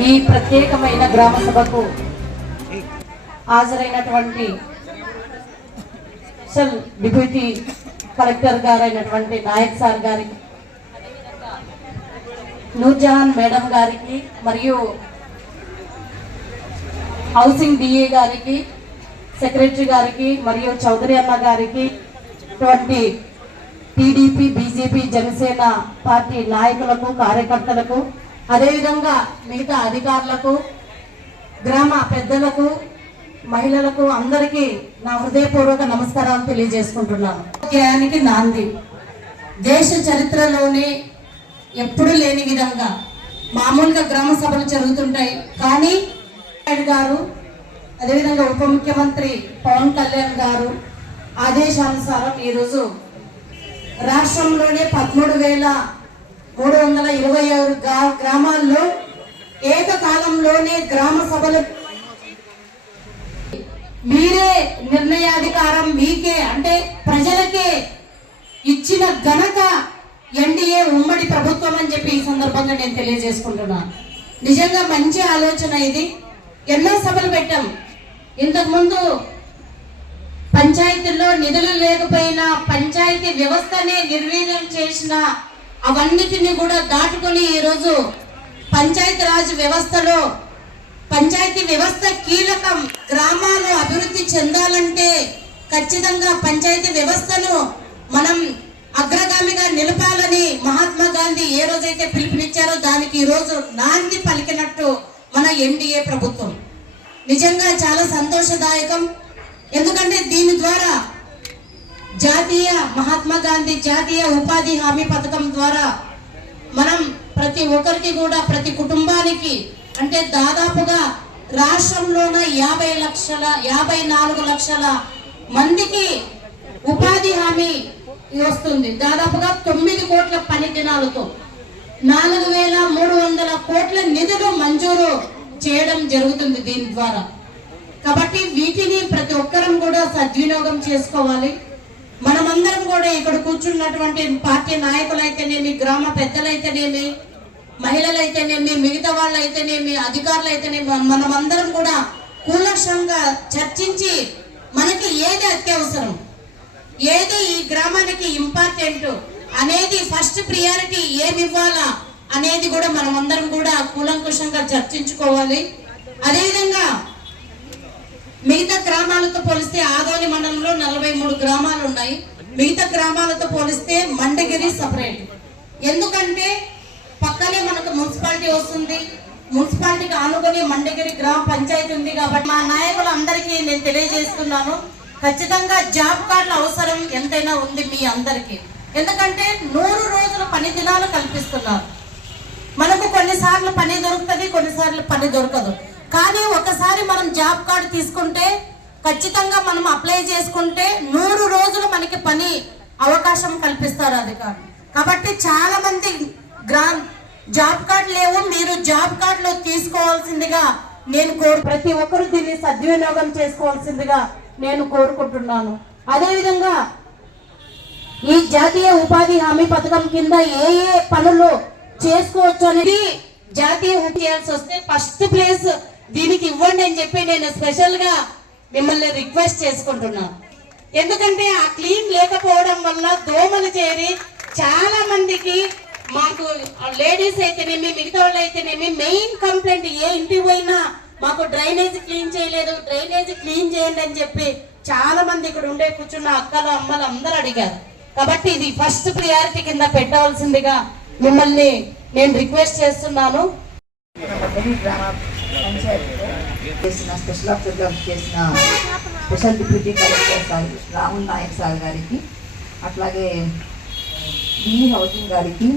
ఈ ప్రత్యేకమైన గ్రామ సభకు హాజరైనటువంటి స్పెషల్ డిప్యూటీ కలెక్టర్ గారైనటువంటి నాయక్ సార్ గారికి నూర్జహాన్ మేడం గారికి మరియు హౌసింగ్ డిఏ గారికి సెక్రటరీ గారికి మరియు చౌదరి అన్న గారికి ఇటువంటి టీడీపీ బీజేపీ జనసేన పార్టీ నాయకులకు కార్యకర్తలకు అదేవిధంగా మిగతా అధికారులకు గ్రామ పెద్దలకు మహిళలకు అందరికీ నా హృదయపూర్వక నమస్కారాలు తెలియజేసుకుంటున్నాను. అధ్యాయానికి నాంది. దేశ చరిత్రలోనే ఎప్పుడు లేని విధంగా మామూలుగా గ్రామ సభలు జరుగుతుంటాయి. కానీ నాయుడు గారు అదేవిధంగా ఉప ముఖ్యమంత్రి పవన్ కళ్యాణ్ గారు ఆదేశానుసారం ఈరోజు రాష్ట్రంలోనే పదమూడు వేల మూడు వందల ఇరవై ఆరు గ్రామాల్లో ఏకకాలంలోనే గ్రామ సభలు. మీరే నిర్ణయాధికారం మీకే అంటే ప్రజలకే ఇచ్చిన ఘనత ఎన్డీఏ ఉమ్మడి ప్రభుత్వం అని చెప్పి ఈ సందర్భంగా నేను తెలియజేసుకుంటున్నాను నిజంగా మంచి ఆలోచన ఇది. ఎన్నో సభలు పెట్టాం. ఇంతకుముందు పంచాయతీల్లో నిధులు లేకపోయినా పంచాయతీ వ్యవస్థనే నిర్వీర్యం చేసిన అవన్నిటిని కూడా దాటుకొని ఈరోజు పంచాయతీ రాజ్ వ్యవస్థలో పంచాయతీ వ్యవస్థ కీలకం గ్రామాలు అభివృద్ధి చెందాలంటే ఖచ్చితంగా పంచాయతీ వ్యవస్థను మనం అగ్రగామిగా నిలపాలని మహాత్మా గాంధీ ఏ రోజైతే పిలుపునిచ్చారో దానికి ఈరోజు నాంది పలికినట్టు మన ఎన్డీఏ ప్రభుత్వం. నిజంగా చాలా సంతోషదాయకం. ఎందుకంటే దీని ద్వారా జాతీయ మహాత్మా గాంధీ జాతీయ ఉపాధి హామీ పథకం ద్వారా మనం ప్రతి ఒక్కరికి కూడా ప్రతి కుటుంబానికి అంటే దాదాపుగా రాష్ట్రంలోన యాభై లక్షల యాభై నాలుగు లక్షల మందికి ఉపాధి హామీ వస్తుంది. దాదాపుగా తొమ్మిది కోట్ల పని దినాలతో నాలుగు వేల మూడు వందల కోట్ల నిధులు మంజూరు చేయడం జరుగుతుంది దీని ద్వారా. కాబట్టి వీటిని ప్రతి ఒక్కరం కూడా సద్వినియోగం చేసుకోవాలి. మనమందరం కూడా ఇక్కడ కూర్చున్నటువంటి పార్టీ నాయకులైతేనేమి గ్రామ పెద్దలైతేనేమి మహిళలైతేనేమి మిగతా వాళ్ళైతేనేమి అధికారులు అయితేనేమి మనమందరం కూడా కూలక్షంగా చర్చించి మనకి ఏది అత్యవసరం ఏది ఈ గ్రామానికి ఇంపార్టెంట్ అనేది ఫస్ట్ ప్రియారిటీ ఏమి ఇవ్వాలా అనేది కూడా మనమందరం కూడా కూలంకుషంగా చర్చించుకోవాలి. అదేవిధంగా మిగతా గ్రామాలతో పోలిస్తే ఆదోని మండలంలో నలభై మూడు గ్రామాలు ఉన్నాయి మిగతా గ్రామాలతో పోలిస్తే మండగిరి సపరేట్ ఎందుకంటే పక్కనే మనకు మున్సిపాలిటీ వస్తుంది. మున్సిపాలిటీకి ఆనుకొని మండగిరి గ్రామ పంచాయతీ ఉంది కాబట్టి మా నాయకులు అందరికీ నేను తెలియజేస్తున్నాను. ఖచ్చితంగా జాబ్ కార్డుల అవసరం ఎంతైనా ఉంది మీ అందరికీ. ఎందుకంటే నూరు రోజుల పని దినాలు కల్పిస్తున్నారు. మనకు కొన్నిసార్లు పని దొరుకుతుంది కొన్నిసార్లు పని దొరకదు. కానీ ఒకసారి మనం జాబ్ కార్డు తీసుకుంటే ఖచ్చితంగా మనం అప్లై చేసుకుంటే నూరు రోజులు మనకి పని అవకాశం కల్పిస్తారు అధికారులు. కాబట్టి చాలా మంది గ్రా జాబ్ కార్డు లేవు మీరు జాబ్ కార్డులో తీసుకోవాల్సిందిగా నేను కోరు ప్రతి ఒక్కరు దీన్ని సద్వినియోగం చేసుకోవాల్సిందిగా నేను కోరుకుంటున్నాను. అదేవిధంగా ఈ జాతీయ ఉపాధి హామీ పథకం కింద ఏ ఏ పనులు చేసుకోవచ్చు అనేది జాతీయ చేయాల్సి వస్తే ఫస్ట్ ప్లేస్ దీనికి ఇవ్వండి అని చెప్పి నేను స్పెషల్గా మిమ్మల్ని రిక్వెస్ట్ చేసుకుంటున్నాం. ఎందుకంటే ఆ క్లీన్ లేకపోవడం వల్ల దోమలు చేరి చాలా మందికి మాకు లేడీస్ అయితేనేమి మిగతా వాళ్ళు అయితేనేమి మెయిన్ కంప్లైంట్ ఏ ఇంటికి పోయినా మాకు డ్రైనేజ్ క్లీన్ చేయలేదు డ్రైనేజ్ క్లీన్ చేయండి అని చెప్పి చాలా మంది ఇక్కడ ఉండే కూర్చున్న అక్కలు అమ్మలు అందరూ అడిగారు. కాబట్టి ఇది ఫస్ట్ ప్రియారిటీ కింద పెట్టవలసిందిగా మిమ్మల్ని నేను రిక్వెస్ట్ చేస్తున్నాను. గ్రామ చేసిన స్పెషల్ ఆఫీసర్గా చేసిన special deputy collector sir Rahul Nayak sir గారికి అట్లాగే డి హౌసింగ్ గారికి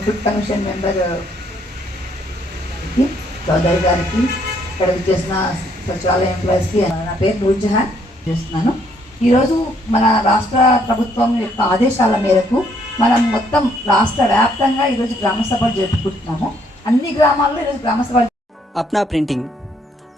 ఫుడ్ కమిషన్ మెంబర్ చౌదరి గారికి ఇక్కడ చేసిన సచివాలయ ఎంప్లాయీస్కి నా పేరు నూర్జహాన్ చేస్తున్నాను ఈరోజు మన రాష్ట్ర ప్రభుత్వం యొక్క ఆదేశాల మేరకు మనం మొత్తం రాష్ట్ర వ్యాప్తంగా ఈరోజు గ్రామ సభలు జరుపుకుంటున్నాము అన్ని గ్రామాల్లో ఈరోజు గ్రామ సభలు Apna printing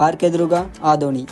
R Durga Adoni